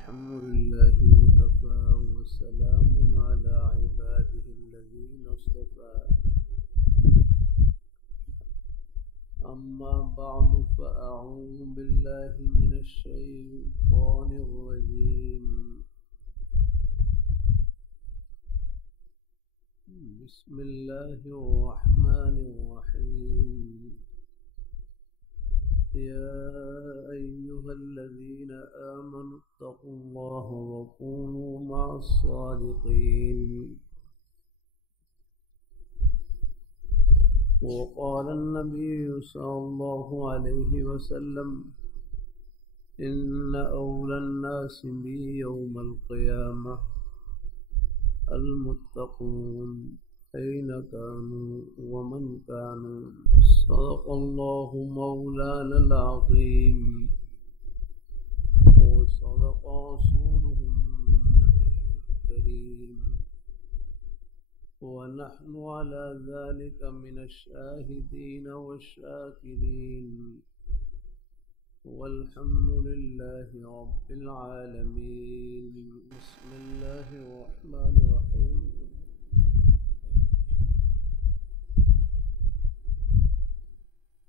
الحمد لله وكفى وسلام على عباده الذين اصطفى أما بعد فأعوذ بالله من الشيطان الرجيم بسم الله الرحمن الرحيم يا أيها الذين آمنوا اتقوا الله وكونوا مع الصادقين وقال النبي صلى الله عليه وسلم إن أولى الناس بي يوم القيامة المتقون أين كانوا ومن كانوا صدق الله مولانا العظيم وصدق رسوله النبي الكريم ونحن على ذلك من الشاهدين والشاكرين والحمد لله رب العالمين بسم الله الرحمن الرحيم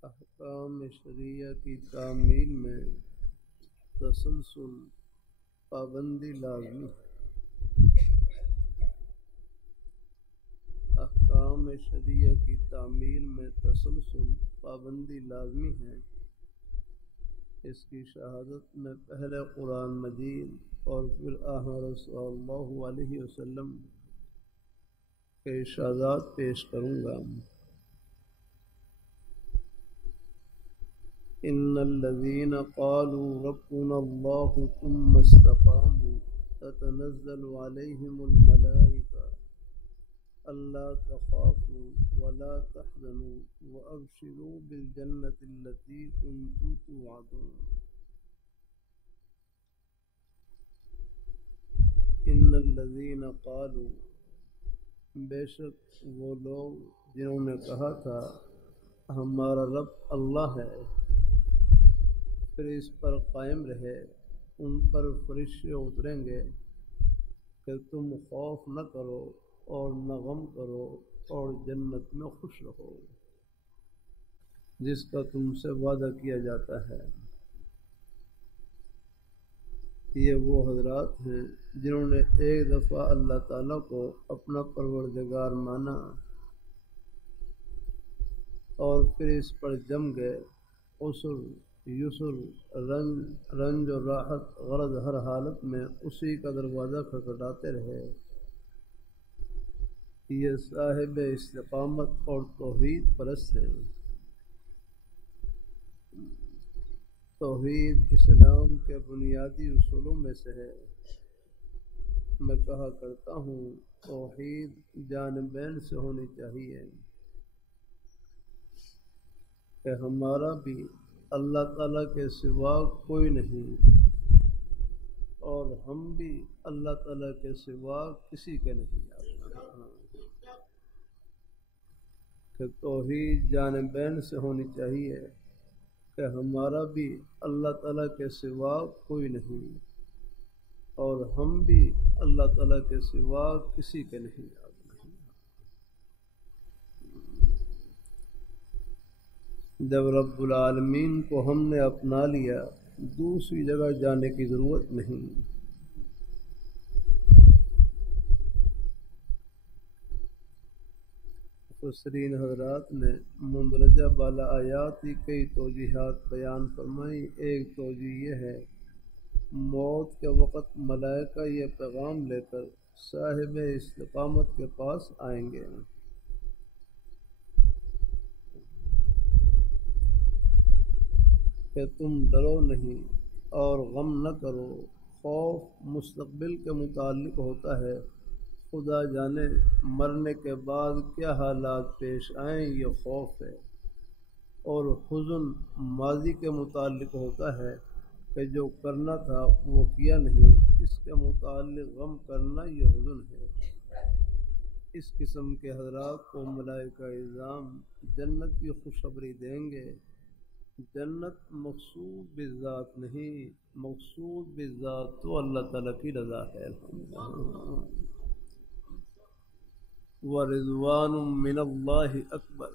احکام شریعہ کی تعمیل میں تسلسل پابندی لازمی ہے۔ احکام شریعہ کی تعمیل میں تسلسل پابندی لازمی ہے۔ اس کی شہادت میں پہلے قرآن مجید اور پھر احمد صلی اللہ علیہ وسلم کے ارشادات پیش کروں گا۔ ان الذين قالوا ربنا الله ثم استقاموا تتنزل عليهم الملائكة ألا تخافوا ولا تحزنوا وأبشروا بالجنة التي كنتم توعدون ان الذين قالوا بے شک وہ لوگ جنہوں نے کہا تھا ہمارا رب اللہ ہے، پھر اس پر قائم رہے، ان پر فرشتے اتریں گے کہ تم خوف نہ کرو اور نہ غم کرو اور جنت میں خوش رہو جس کا تم سے وعدہ کیا جاتا ہے۔ یہ وہ حضرات ہیں جنہوں نے ایک دفعہ اللہ تعالیٰ کو اپنا پروردگار مانا اور پھر اس پر جم گئے، عسر یسر رنج اور راحت غرض ہر حالت میں اسی کا دروازہ کھٹکھٹاتے رہے۔ یہ صاحب استقامت اور توحید پرست ہیں۔ توحید اسلام کے بنیادی اصولوں میں سے ہے۔ میں کہا کرتا ہوں توحید جانبین سے ہونی چاہیے کہ ہمارا بھی اللہ تعالیٰ کے سوا کوئی نہیں اور ہم بھی اللہ تعالیٰ کے سوا کسی کے نہیں۔ کہ توحید جانبین سے ہونی چاہیے کہ ہمارا بھی اللہ تعالیٰ کے سوا کوئی نہیں اور ہم بھی اللہ تعالیٰ کے سوا کسی کے نہیں۔ جب رب العالمین کو ہم نے اپنا لیا دوسری جگہ جانے کی ضرورت نہیں۔ مفسرین حضرات نے مندرجہ بالا آیات کی کئی توجیحات بیان فرمائی۔ ایک توجیہ یہ ہے موت کے وقت ملائکہ یہ پیغام لے کر صاحب استقامت کے پاس آئیں گے کہ تم ڈرو نہیں اور غم نہ کرو۔ خوف مستقبل کے متعلق ہوتا ہے، خدا جانے مرنے کے بعد کیا حالات پیش آئیں یہ خوف ہے، اور حزن ماضی کے متعلق ہوتا ہے کہ جو کرنا تھا وہ کیا نہیں، اس کے متعلق غم کرنا یہ حزن ہے۔ اس قسم کے حضرات کو ملائکہ اعظام جنت کی خوشخبری دیں گے جنت مقصود بالذات نہیں، مقصود بالذات تو اللہ تعالیٰ کی رضا ہے۔ ورضوان من اللہ اکبر،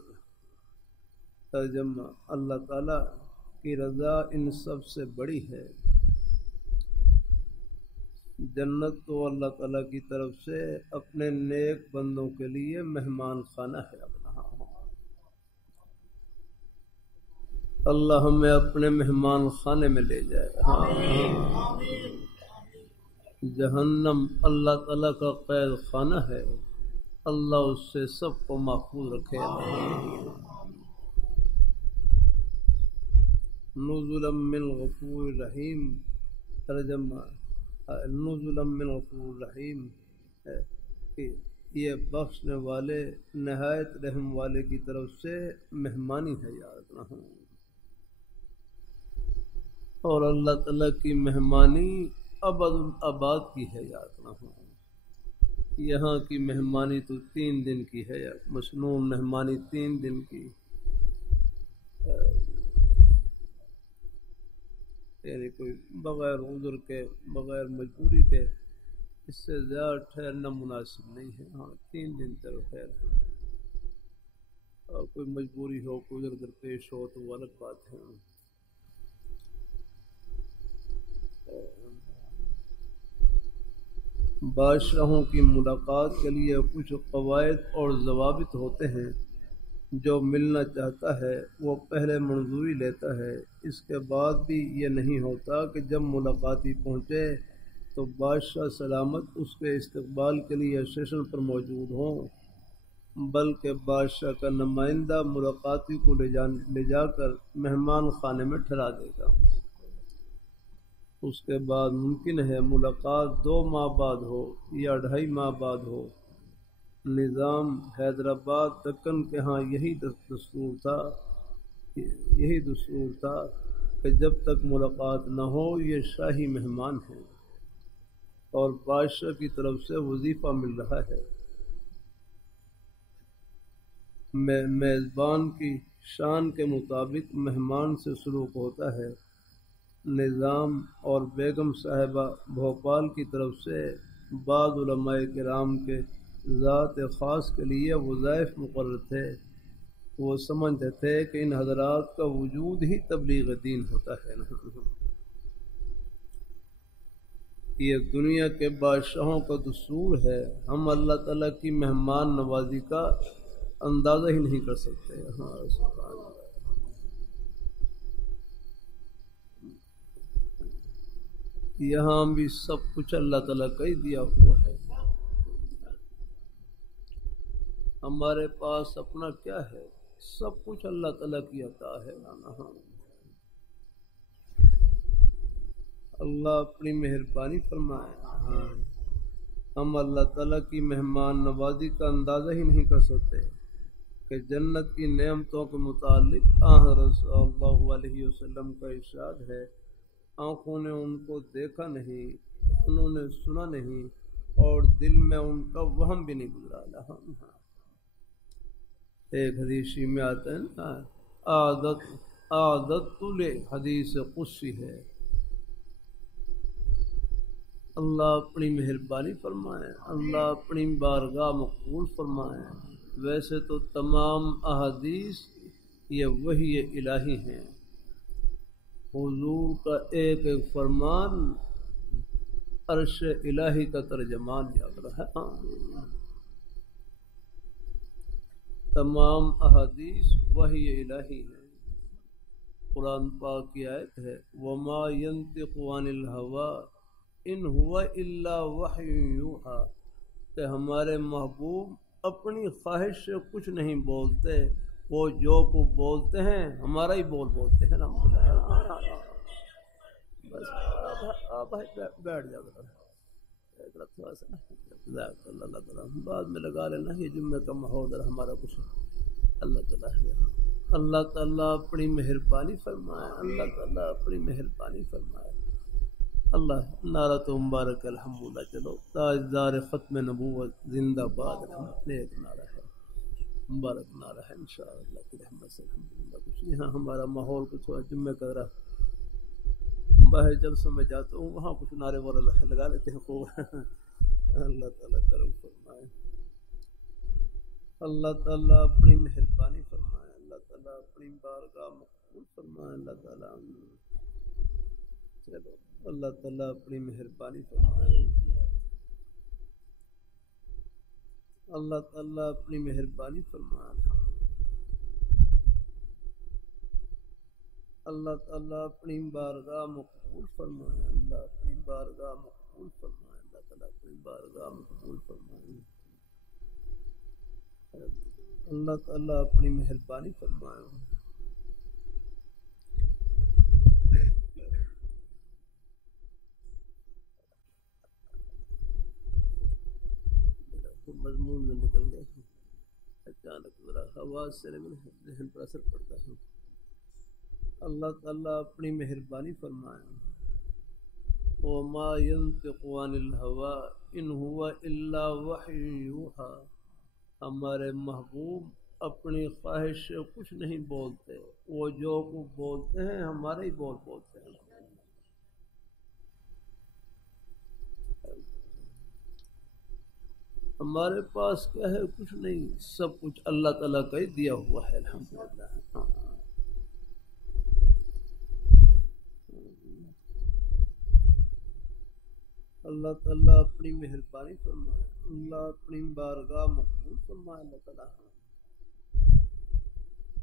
ترجمہ اللہ تعالیٰ کی رضا ان سب سے بڑی ہے۔ جنت تو اللہ تعالیٰ کی طرف سے اپنے نیک بندوں کے لیے مہمان خانہ ہے اپنا۔ اللہ ہمیں اپنے مہمان خانے میں لے جائے۔ جہنم اللہ تعالیٰ کا قید خانہ ہے، اللہ اس سے سب کو محفوظ رکھے۔ نزلا من غفور رحیم، ترجمہ نزلا من غفور رحیم ہے کہ یہ بخشنے والے نہایت رحم والے کی طرف سے مہمانی ہے یاد رکھنا۔ اور اللہ تعالیٰ کی مہمانی ابد الآباد کی ہے یاد رکھنا۔ یہاں کی مہمانی تو 3 دن کی ہے، مسنون مہمانی 3 دن کی، یعنی کوئی بغیر عذر کے بغیر مجبوری کے اس سے زیادہ ٹھہرنا مناسب نہیں ہے۔ ہاں 3 دن تک خیر ہے، اور کوئی مجبوری ہو، کوئی عذر پیش ہو تو وہ الگ بات ہے۔ بادشاہوں کی ملاقات کے لیے کچھ قواعد اور ضوابط ہوتے ہیں۔ جو ملنا چاہتا ہے وہ پہلے منظوری لیتا ہے، اس کے بعد بھی یہ نہیں ہوتا کہ جب ملاقاتی پہنچے تو بادشاہ سلامت اس کے استقبال کے لیے اسٹیشن پر موجود ہوں، بلکہ بادشاہ کا نمائندہ ملاقاتی کو لے جا کر مہمان خانے میں ٹھہرا دے گا۔ اس کے بعد ممکن ہے ملاقات 2 ماہ بعد ہو یا 2.5 ماہ بعد ہو۔ نظام حیدرآباد دکن کے ہاں یہی دستور تھا کہ جب تک ملاقات نہ ہو یہ شاہی مہمان ہیں اور بادشاہ کی طرف سے وظیفہ مل رہا ہے۔ میزبان کی شان کے مطابق مہمان سے سلوک ہوتا ہے۔ نظام اور بیگم صاحبہ بھوپال کی طرف سے بعض علماء کرام کے ذات خاص کے لیے وظائف مقرر تھے۔ وہ سمجھتے تھے کہ ان حضرات کا وجود ہی تبلیغ دین ہوتا ہے۔ یہ دنیا کے بادشاہوں کا دستور ہے، ہم اللہ تعالیٰ کی مہمان نوازی کا اندازہ ہی نہیں کر سکتے۔ یہاں بھی سب کچھ اللہ تعالیٰ کا ہی دیا ہوا ہے، ہمارے پاس اپنا کیا ہے؟ سب کچھ اللہ تعالیٰ کی عطا ہے۔ اللہ اپنی مہربانی فرمائے۔ ہم اللہ تعالیٰ کی مہمان نوازی کا اندازہ ہی نہیں کر سکتے کہ جنت کی نعمتوں کے متعلق حضرت صلی اللہ علیہ وسلم کا ارشاد ہے، آنکھوں نے ان کو دیکھا نہیں، انہوں نے سنا نہیں، اور دل میں ان کا وہم بھی نہیں گزرا۔ ایک حدیث میں آتا ہے نا، عادت حدیث قدسی ہے۔ اللہ اپنی مہربانی فرمائے، اللہ اپنی بارگاہ مقبول فرمائے۔ ویسے تو تمام احادیث یہ وحی الہی ہیں، حضور کا ایک فرمان عرش الہی کا ترجمان یاد رہا۔ تمام احادیث وحی الہی ہیں۔ قرآن پاک کی آیت ہے، وما ينطق عن الهوى ان هو الا وحی یوحی، کہ ہمارے محبوب اپنی خواہش سے کچھ نہیں بولتے، وہ جو کو بولتے ہیں ہمارا ہی بولتے ہیں۔ بس آپ بیٹھ جاؤ تھوڑا سا، اللہ تعالیٰ بعد میں لگا لینا، یہ جمعہ کا ماحول ہمارا کچھ اللہ تعالیٰ ہے یہاں۔ اللہ تعالیٰ اپنی مہربانی فرمائے، اللہ تعالیٰ اپنی مہربانی فرمائے۔ اللہ نعرہ تو مبارک الحمدللہ، چلو تاجدار ختم نبوت زندہ باد، ایک نعرہ ہے۔ مبارک نعرہ ہے انشاءاللہ کی رحمت سے الحمدللہ. کچھ یہاں ہمارا ماحول کچھ تھوڑا جمعہ کا رہا، باہر جلسوں میں جاتا ہوں وہاں کچھ نعرے وغیرہ لگا لیتے ہیں خوب. اللہ تعالیٰ کرم فرمائے، اللہ تعالیٰ اپنی مہربانی فرمائے، اللہ تعالیٰ اپنی بارگاہ مقبول فرمائے. اللہ تعالیٰ چلو اللہ تعالیٰ اپنی مہربانی فرمائے، اللہ تعالیٰ اپنی مہربانی فرمائے. اللہ تعالیٰ اپنی بارگاہ مقبول فرمائے، اللہ اپنی بارگاہ مقبول فرمائے، اللہ تعالیٰ اپنی بارگاہ مقبول فرمائے. اللہ تعالیٰ اپنی مہربانی فرمائے. مضمون میں نکل گئے اچانک ذرا آواز سے ذہن پر اثر پڑتا ہے. اللہ تعالیٰ اپنی مہربانی فرمائے. وما ينطق عن الهوى ان هو الا وحی یوحی. ہمارے محبوب اپنی خواہش سے کچھ نہیں بولتے، وہ جو کچھ بولتے ہیں ہمارے ہی بولتے ہیں. ہمارے پاس کیا ہے؟ کچھ نہیں، سب کچھ اللہ تعالیٰ کا ہی دیا ہوا ہے الحمدللہ. اللہ تعالیٰ اپنی مہربانی فرمائے، اللہ اپنی بارگاہ مقبول فرمائے. اللہ تعالیٰ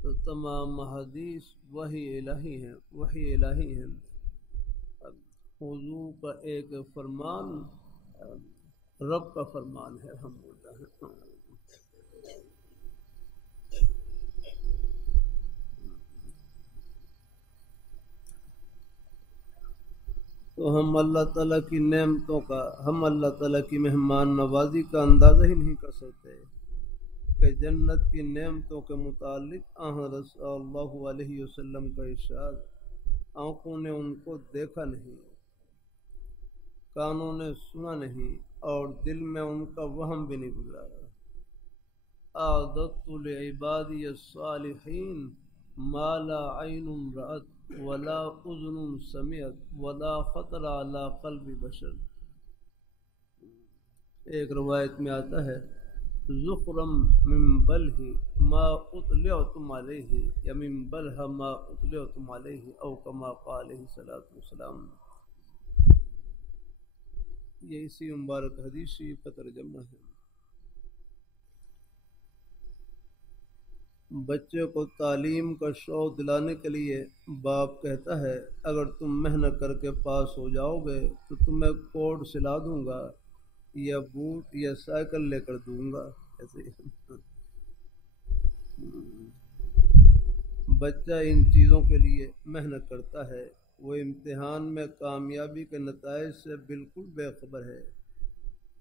تو تمام حدیث وحی الہی ہیں، وحی الہی ہیں. حضور کا ایک فرمان رب کا فرمان ہے الحمدللہ. تو ہم اللہ تعالیٰ کی نعمتوں کا، ہم اللہ تعالیٰ کی مہمان نوازی کا اندازہ ہی نہیں کر سکتے کہ جنت کی نعمتوں کے متعلق حضرت صلی اللہ علیہ وسلم کا ارشاد، آنکھوں نے ان کو دیکھا نہیں، کانوں نے سنا نہیں، اور دل میں ان کا وہم بھی نہیں گزرا. اعددت لعبادی الصالحین ما لا عین رأت ولا اذن سمعت ولا خطر علی قلب بشر. ایک روایت میں آتا ہے زخرم من بلہ ما اطلعتم علیہ یا من بلہ ما اطلعتم علیہ او کما قال علیہ الصلوۃ والسلام. یہ اسی مبارک حدیث شریف کا ترجمہ ہے. بچے کو تعلیم کا شوق دلانے کے لیے باپ کہتا ہے اگر تم محنت کر کے پاس ہو جاؤ گے تو تمہیں کوٹ سلا دوں گا یا بوٹ یا سائیکل لے کر دوں گا. ایسے بچہ ان چیزوں کے لیے محنت کرتا ہے، وہ امتحان میں کامیابی کے نتائج سے بالکل بے خبر ہے.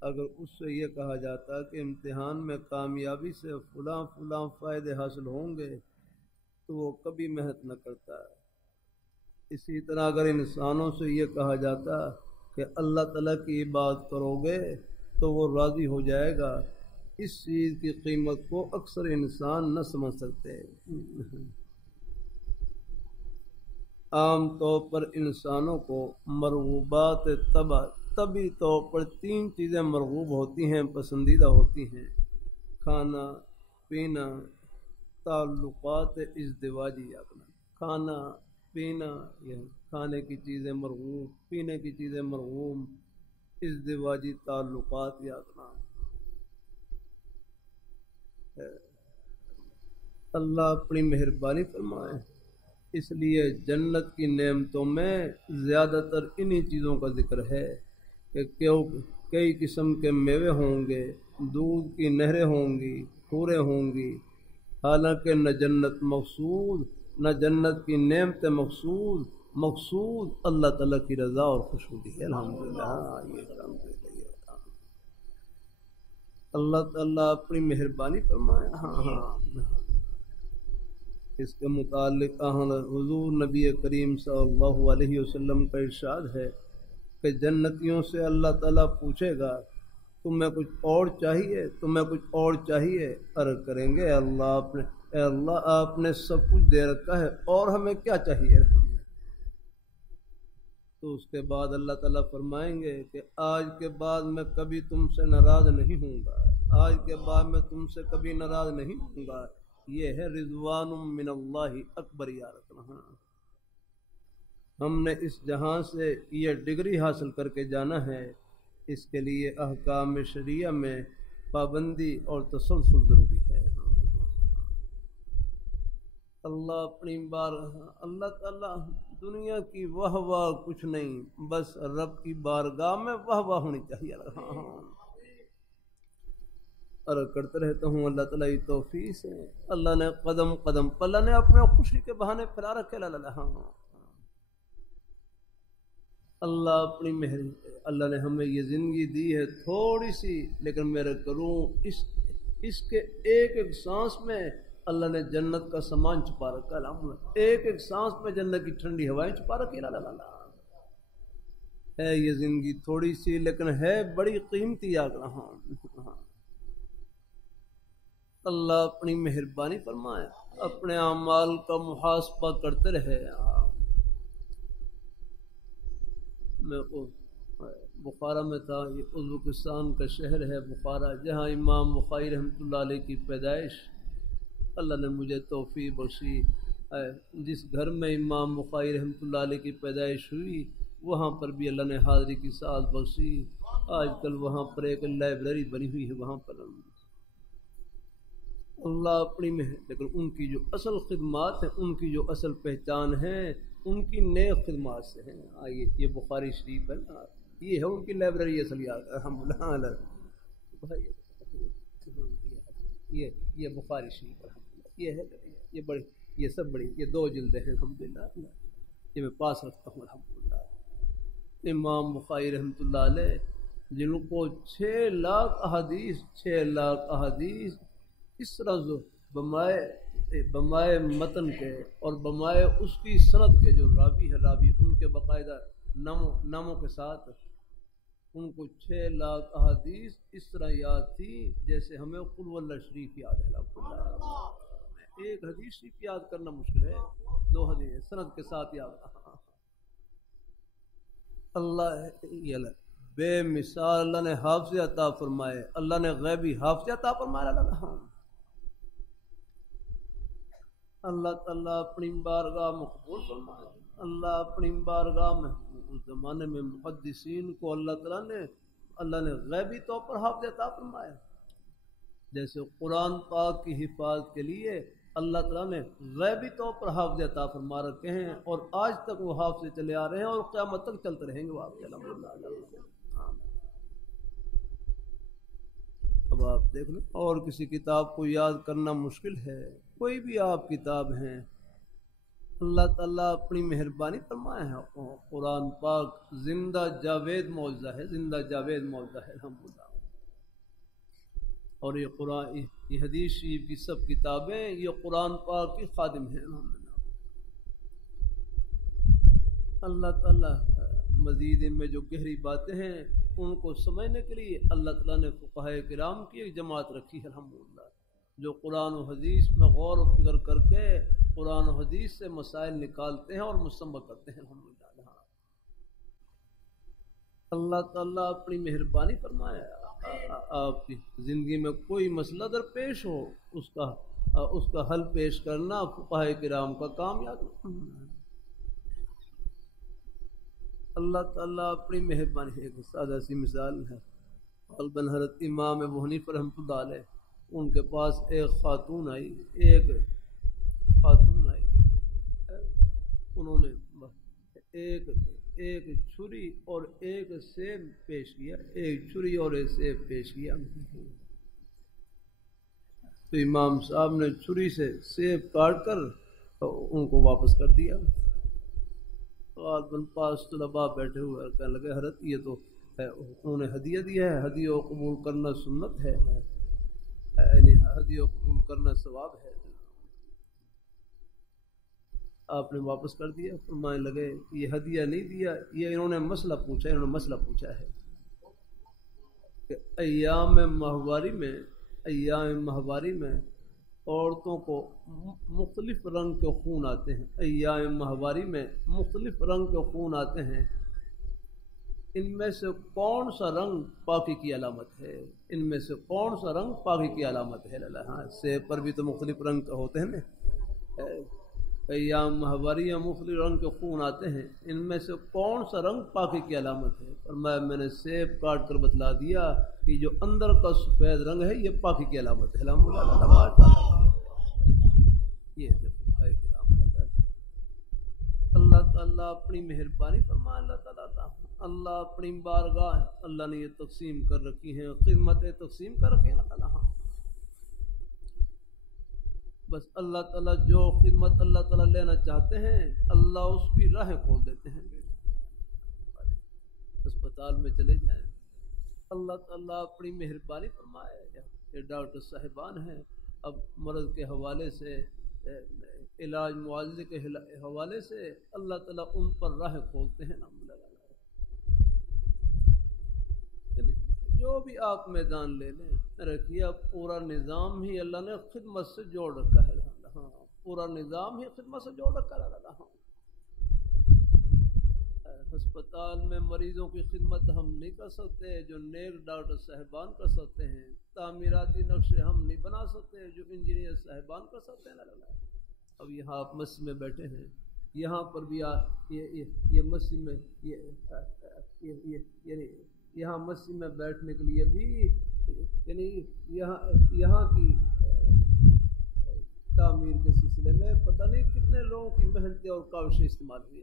اگر اس سے یہ کہا جاتا کہ امتحان میں کامیابی سے فلاں فلاں فائدے حاصل ہوں گے تو وہ کبھی محنت نہ کرتا. اسی طرح اگر انسانوں سے یہ کہا جاتا کہ اللہ تعالیٰ کی عبادت کرو گے تو وہ راضی ہو جائے گا، اس چیز کی قیمت کو اکثر انسان نہ سمجھ سکتے. عام طور پر انسانوں کو مرغوبات طبی طور پر 3 چیزیں مرغوب ہوتی ہیں، پسندیدہ ہوتی ہیں: کھانا، پینا، تعلقات ازدواجی. اپنا کھانا پینا، یہ کھانے کی چیزیں مرغوب، پینے کی چیزیں مرغوب، ازدواجی تعلقات یادنا. اللہ اپنی مہربانی فرمائے. اس لیے جنت کی نعمتوں میں زیادہ تر انہی چیزوں کا ذکر ہے کہ کئی قسم کے میوے ہوں گے، دودھ کی نہریں ہوں گی، حوریں ہوں گی. حالانکہ نہ جنت مقصود، نہ جنت کی نعمت مقصود اللہ تعالیٰ کی رضا اور خوشنودی ہے. الحمدللہ. اللہ تعالیٰ اپنی مہربانی فرمائے. اس کے متعلق حضور نبی کریم صلی اللہ علیہ وسلم کا ارشاد ہے کہ جنتیوں سے اللہ تعالیٰ پوچھے گا تمہیں کچھ اور چاہیے، تمہیں کچھ اور چاہیے؟ عرض کریں گے اے اللہ آپ نے سب کچھ دے رکھا ہے، اور ہمیں کیا چاہیے؟ تو اس کے بعد اللہ تعالیٰ فرمائیں گے کہ آج کے بعد میں کبھی تم سے ناراض نہیں ہوں گا، آج کے بعد میں تم سے کبھی ناراض نہیں ہوں گا۔ یہ ہے رضوان من اللہ اکبر یا رکھنا۔ ہم نے اس جہاں سے یہ ڈگری حاصل کر کے جانا ہے، اس کے لیے احکام شریعہ میں پابندی اور تسلسل ضروری ہے۔ اللہ اپنی اللہ تعالیٰ دنیا کی واہ واہ کچھ نہیں، بس رب کی بارگاہ میں واہ واہ ہونی چاہیے۔ عرض کرتے رہتا ہوں اللہ تعالیٰ کی توفیق سے اللہ نے قدم قدم پر اللہ نے اپنے خوشی کے بہانے پھیلا رکھے۔ اللہ اپنی مہر، اللہ نے ہمیں یہ زندگی دی ہے تھوڑی سی، لیکن میرے کروں اس کے ایک ایک سانس میں اللہ نے جنت کا سامان چھپا رکھا۔ ایک ایک سانس میں جنت کی ٹھنڈی ہوائیں چھپا رکھی۔ ہے یہ زندگی تھوڑی سی، لیکن ہے بڑی قیمتی۔ اللہ اپنی مہربانی فرمائے، اپنے اعمال کا محاسبہ کرتے رہے۔ میں بخارا میں تھا، یہ ازبکستان کا شہر ہے بخارا، جہاں امام بخاری رحمۃ اللہ علیہ کی پیدائش۔ اللہ نے مجھے توفیق بخشی، جس گھر میں امام بخاری رحمۃ اللہ علیہ کی پیدائش ہوئی وہاں پر بھی اللہ نے حاضری کی سعادت بخشی۔ آج کل وہاں پر ایک لائبریری بنی ہوئی ہے، وہاں پر اللہ اپنی لیکن ان کی جو اصل خدمات ہیں، ان کی جو اصل پہچان ہے، ان کی نیک خدمات سے ہیں۔ آئیے یہ بخاری شریف ہے نا، یہ ہے ان کی لائبریری اصل یاد الحمدللہ۔ یہ بخاری شریف یہ ہے، یہ بڑی، یہ سب بڑی، یہ 2 جلدیں ہیں الحمدللہ، یہ میں پاس رکھتا ہوں الحمدللہ۔ امام بخاری رحمۃ اللہ علیہ جن کو 6 لاکھ احادیث اس طرح بمائے متن کے اور بمائے اس کی سند کے جو راوی ان کے باقاعدہ ناموں کے ساتھ ان کو 6 لاکھ احادیث اس طرح یاد تھی جیسے ہمیں قل واللہ شریف یاد ہے۔ ایک حدیث شریف یاد کرنا مشکل ہے، 2 حدیث سند کے ساتھ یاد۔ اللہ بے مثال اللہ نے حافظ عطا فرمائے، اللہ نے غیبی حافظ عطا فرمایا۔ اللہ تعالیٰ اپنی بارگاہ مقبول فرمائے۔ اللہ اپنی بارگاہ میں اس زمانے میں محدثین کو اللہ نے غیبی طور پر حافظ عطا فرمایا، جیسے قرآن پاک کی حفاظت کے لیے اللہ تعالیٰ نے غیبی طور پر حافظ عطا فرما رکھے ہیں، اور آج تک وہ حافظ چلے آ رہے ہیں اور قیامت تک چلتے رہیں گے وہ حافظ الحمدللہ۔ اب آپ دیکھ لیں، اور کسی کتاب کو یاد کرنا مشکل ہے، کوئی بھی آپ کتاب ہیں، اللہ تعالیٰ اپنی مہربانی فرمائے ہیں۔ قرآن پاک زندہ جاوید معجزہ ہے، زندہ جاوید معجزہ ہے الحمدللہ۔ اور یہ حدیث شریف کی سب کتابیں یہ قرآن پاک کی خادم ہیں الحمدللہ۔ اللہ تعالیٰ مزید ان میں جو گہری باتیں ہیں ان کو سمجھنے کے لیے اللہ تعالیٰ نے فقہائے کرام کی ایک جماعت رکھی ہے الحمدللہ، جو قرآن و حدیث میں غور و فکر کر کے قرآن و حدیث سے مسائل نکالتے ہیں اور مستنبط کرتے ہیں الحمدللہ۔ اللہ تعالیٰ اپنی مہربانی فرمائے، آپ کی زندگی میں کوئی مسئلہ درپیش ہو اس کا حل پیش کرنا فقہائے کرام کا کام یاد رکھنا۔ اللہ تعالیٰ اپنی مہربانی، ایک سادہ سی مثال ہے، غالباً حضرت امام ابو حنیفہ رحمۃ اللہ علیہ، ان کے پاس ایک خاتون آئی، انہوں نے ایک چھری اور ایک سیب پیش کیا، ایک چھری اور ایک سیب پیش کیا، تو امام صاحب نے چھری سے سیب کاٹ کر ان کو واپس کر دیا۔ غالباً پاس طلباء بیٹھے ہوئے کہنے لگے حضرت یہ تو انہوں نے ہدیہ دیا ہے، ہدیہ کو قبول کرنا سنت ہے، یعنی ہدیہ کو قبول کرنا ثواب ہے، آپ نے واپس کر دیا۔ فرمانے لگے یہ ہدیہ نہیں دیا، یہ انہوں نے مسئلہ پوچھا ہے کہ کہ ایام ماہواری میں عورتوں کو مختلف رنگ کے خون آتے ہیں. ایام ماہواری میں مختلف رنگ کے خون آتے ہیں. ان میں سے کون سا رنگ پاکی کی علامت ہے؟ ان میں سے کون سا رنگ پاکی کی علامت ہے؟ ہاں، سیب پر بھی تو مختلف رنگ ہوتے ہیں نا. ایام ماہواری مختلف رنگ کے خون آتے ہیں. ان میں سے کون سا رنگ پاکی کی علامت ہے؟ فرمایا میں نے سیب کاٹ کر بتلا دیا کہ جو اندر کا سفید رنگ ہے یہ پاکی کی علامت ہے. یہ اللہ تعالیٰ اپنی مہربانی فرمائے. اللہ اپنی بارگاہ اللہ نے یہ تقسیم کر رکھی ہیں، خدمتیں تقسیم کر رکھی ہیں. اللہ بس اللہ تعالیٰ جو خدمت اللہ تعالیٰ لینا چاہتے ہیں اللہ اس کی راہیں کھول دیتے ہیں. اسپتال میں چلے جائیں، اللہ تعالیٰ اپنی مہربانی فرمائے. یہ ڈاکٹر صاحبان ہیں، اب مرض کے حوالے سے، علاج معالجے کے حوالے سے اللہ تعالیٰ ان پر راہیں کھولتے ہیں. جو بھی آپ میدان لے لیں، رکھیے پورا نظام ہی اللہ نے خدمت سے جوڑ رکھا ہے. ہاں، پورا نظام ہی خدمت سے جوڑ رکھا ہے. ہاں، ہسپتال میں مریضوں کی خدمت ہم نہیں کر سکتے جو نیک ڈاکٹر صاحبان کر سکتے ہیں. تعمیراتی نقشے ہم نہیں بنا سکتے جو انجینئر صاحبان کر سکتے ہیں. اب یہاں آپ مسجد میں بیٹھے ہیں، یہاں پر بھی یہ مسجد میں یہاں مسجد میں بیٹھنے کے لیے بھی یعنی یہاں کی تعمیر کے سلسلے میں پتہ نہیں کتنے لوگوں کی محنتیں اور کاوشیں استعمال ہوئی.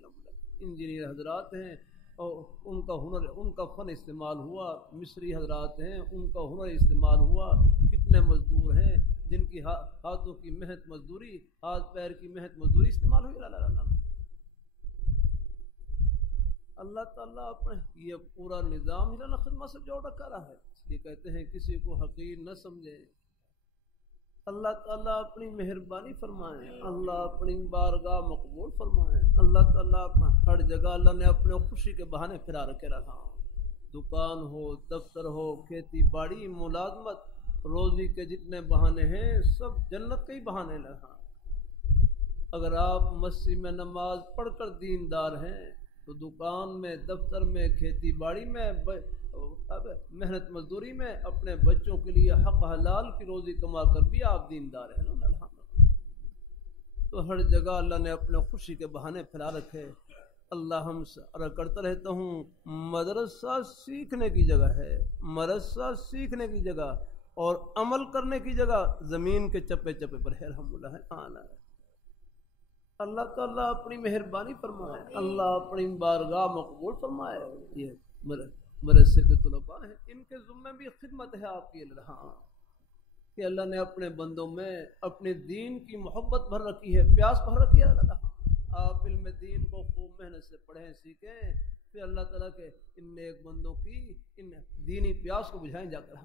انجینئر حضرات ہیں اور ان کا ہنر، ان کا فن استعمال ہوا. مصری حضرات ہیں، ان کا ہنر استعمال ہوا. کتنے مزدور ہیں جن کی ہاتھوں کی محنت مزدوری، ہاتھ پیر کی محنت مزدوری استعمال ہوئی. اللہ تعالیٰ اپنے یہ پورا نظام ہی خدمت سے جوڑ رکھا رہا ہے. اس لیے کہتے ہیں کسی کو حقیر نہ سمجھیں. اللہ تعالیٰ اپنی مہربانی فرمائیں، اللہ اپنی بارگاہ مقبول فرمائیں. اللہ تعالیٰ اپنا ہر جگہ اللہ نے اپنے خوشی کے بہانے پھرا رکھے رہا. دکان ہو، دفتر ہو، کھیتی باڑی، ملازمت، روزی کے جتنے بہانے ہیں سب جنت کے ہی بہانے رہا. اگر آپ مسجد میں نماز پڑھ کر دیندار ہیں تو دکان میں، دفتر میں، کھیتی باڑی میں، محنت مزدوری میں اپنے بچوں کے لیے حق حلال کی روزی کما کر بھی آپ دیندار ہیں. تو ہر جگہ اللہ نے اپنے خوشی کے بہانے پھیلا رکھے. اللہ ہم عرض کرتا رہتا ہوں، مدرسہ سیکھنے کی جگہ ہے، مدرسہ سیکھنے کی جگہ اور عمل کرنے کی جگہ زمین کے چپے چپے پر ہے. الحمدللہ ہے. اللہ تعالیٰ اپنی مہربانی فرمائے، اللہ اپنی بارگاہ مقبول فرمائے. یہ مدرسے کے طلباء ہیں، ان کے ذمہ بھی خدمت ہے آپ کی. کہ اللہ نے اپنے بندوں میں اپنے دین کی محبت بھر رکھی ہے، پیاس بھر رکھی ہے. آپ علم دین کو خوب محنت سے پڑھیں، سیکھیں، پھر اللہ تعالیٰ کے ان نیک بندوں کی ان دینی پیاس کو بجھائیں جا کر.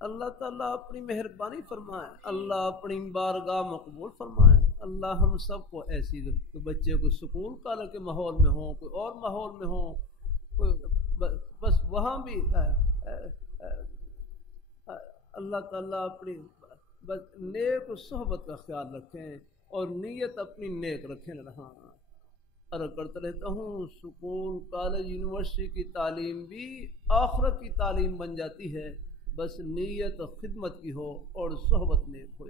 اللہ تعالیٰ اپنی مہربانی فرمائے، اللہ اپنی بارگاہ مقبول فرمائے. اللہ ہم سب کو ایسی کہ بچے کو سکول کالج کے ماحول میں ہوں، کوئی اور ماحول میں ہوں، بس وہاں بھی اللہ تعالیٰ اپنی بس نیک صحبت کا خیال رکھیں اور نیت اپنی نیک رکھیں. عرض کرتا رہتا ہوں، سکول کالج یونیورسٹی کی تعلیم بھی آخرت کی تعلیم بن جاتی ہے، بس نیت خدمت کی ہو اور صحبت نیک ہو.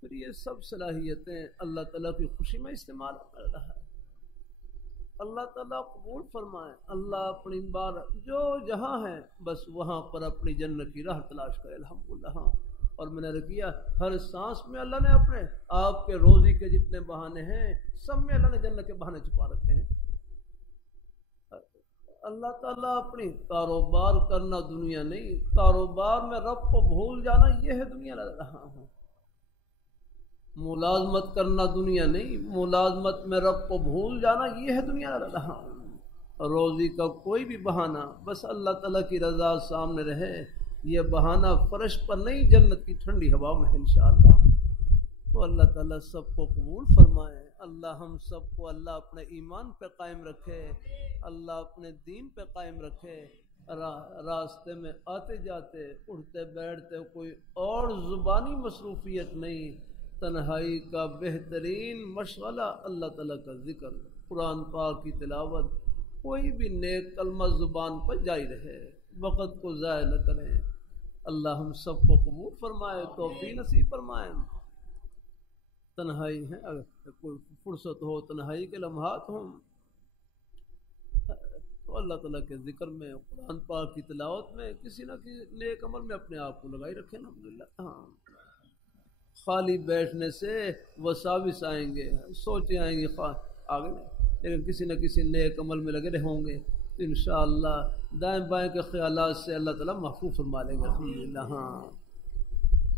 پھر یہ سب صلاحیتیں اللہ تعالیٰ کی خوشی میں استعمال کر رہا ہے. اللہ تعالیٰ قبول فرمائے. اللہ اپنی بار جو جہاں ہے بس وہاں پر اپنی جنت کی راہ تلاش کرے. الحمدللہ. اور میں نے رکھیا ہر سانس میں اللہ نے اپنے آپ کے روزی کے جتنے بہانے ہیں سب میں اللہ نے جنت کے بہانے چھپا رکھے ہیں. اللہ تعالیٰ اپنی کاروبار کرنا دنیا نہیں، کاروبار میں رب کو بھول جانا یہ ہے دنیا. رہا ہوں ملازمت کرنا دنیا نہیں، ملازمت میں رب کو بھول جانا یہ ہے دنیا. رہا ہوں روزی کا کوئی بھی بہانہ بس اللہ تعالیٰ کی رضا سامنے رہے، یہ بہانہ فرش پر نہیں جنت کی ٹھنڈی ہوا میں انشاءاللہ. تو اللہ تعالیٰ سب کو قبول فرمائے، اللہ ہم سب کو اللہ اپنے ایمان پہ قائم رکھے، اللہ اپنے دین پہ قائم رکھے، راستے میں آتے جاتے اٹھتے بیٹھتے کوئی اور زبانی مصروفیت نہیں، تنہائی کا بہترین مشغلہ اللہ تعالیٰ کا ذکر، قرآن پاک کی تلاوت، کوئی بھی نیک کلمہ زبان پر جاری رہے، وقت کو ضائع نہ کریں۔ اللہ ہم سب کو قبول فرمائے، توفیق نصیب فرمائے۔ تنہائی ہے، اگر کوئی فرصت ہو، تنہائی کے لمحات ہوں تو اللہ تعالیٰ کے ذکر میں، قرآن پاک کی تلاوت میں، کسی نہ کسی نیک عمل میں اپنے آپ کو لگائی رکھیں الحمدللہ۔ ہاں، خالی بیٹھنے سے وساوس آئیں گے، سوچیں آئیں گی آگے، لیکن کسی نہ کسی نیک عمل میں لگے ہوں گے تو انشاءاللہ دائیں بائیں کے خیالات سے اللہ تعالیٰ محفوظ فرما لیں گے الحمدللہ۔ ہاں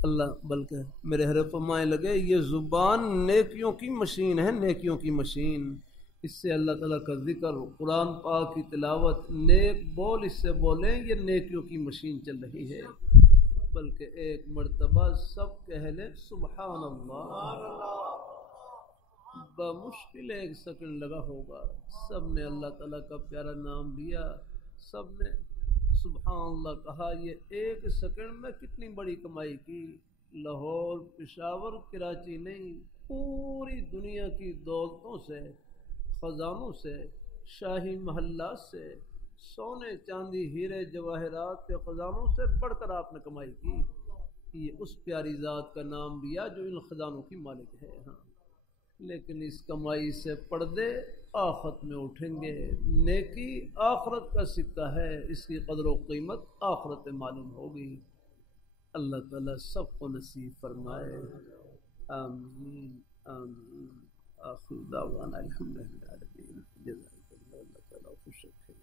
اللہ، بلکہ میرے حضرت فرمائے لگے یہ زبان نیکیوں کی مشین ہے، نیکیوں کی مشین، اس سے اللہ تعالیٰ کا ذکر، قرآن پاک کی تلاوت، نیک بول اس سے بولیں، یہ نیکیوں کی مشین چل رہی ہے۔ بلکہ ایک مرتبہ سب کہہ لیں سبحان اللہ، بمشکل ایک سیکنڈ لگا ہوگا، سب نے اللہ تعالیٰ کا پیارا نام لیا، سب نے سبحان اللہ کہا، یہ ایک سیکنڈ میں کتنی بڑی کمائی کی۔ لاہور، پشاور، کراچی نہیں، پوری دنیا کی دولتوں سے، خزانوں سے، شاہی محلات سے، سونے چاندی ہیرے جواہرات کے خزانوں سے بڑھ کر آپ نے کمائی کی۔ یہ اس پیاری ذات کا نام لیا جو ان خزانوں کی مالک ہے۔ ہاں، لیکن اس کمائی سے پردے آخرت میں اٹھیں گے، نیکی آخرت کا سکہ ہے، اس کی قدر و قیمت آخرت میں معلوم ہوگی۔ اللہ تعالیٰ سب کو نصیب فرمائے، آمین آمین۔ آخر دعوانا الحمدللہ رب العالمین۔ جزاک اللہ، اللہ تعالیٰ خوش رکھے۔